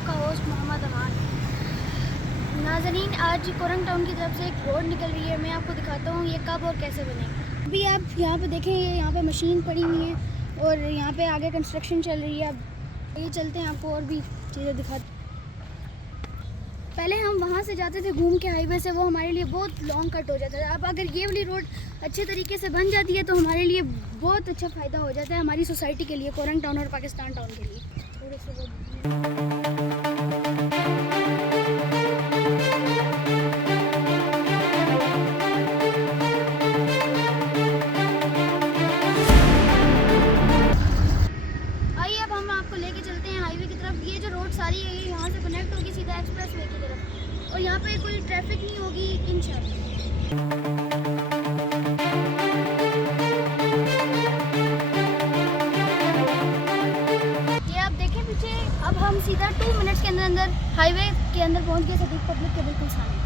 आपका होस्ट मोहम्मद अमान। नाज़रीन, आज कोरंग टाउन की तरफ से एक रोड निकल रही है। मैं आपको दिखाता हूँ ये कब और कैसे बनेगी। अभी आप यहाँ पे देखें, ये यहाँ पे मशीन पड़ी हुई है और यहाँ पे आगे कंस्ट्रक्शन चल रही है। अब ये चलते हैं, आपको और भी चीज़ें दिखाते। पहले हम वहाँ से जाते थे घूम के हाईवे से, वो हमारे लिए बहुत लॉन्ग कट हो जाता था। अब अगर ये वाली रोड अच्छे तरीके से बन जाती है तो हमारे लिए बहुत अच्छा फ़ायदा हो जाता है, हमारी सोसाइटी के लिए, कोरंग टाउन और पाकिस्तान टाउन के लिए। थोड़े से आइए, अब हम आपको लेके चलते हैं हाईवे की तरफ। ये जो रोड सारी है ये यहाँ से कनेक्ट होगी सीधा एक्सप्रेस वे की तरफ, और यहाँ पे कोई ट्रैफिक नहीं होगी इंशाल्लाह। ये आप देखें पीछे, अब हम सीधा 2 मिनट्स के अंदर अंदर हाईवे के अंदर पहुँच गए, सदीक पब्लिक के बिल्कुल सामने।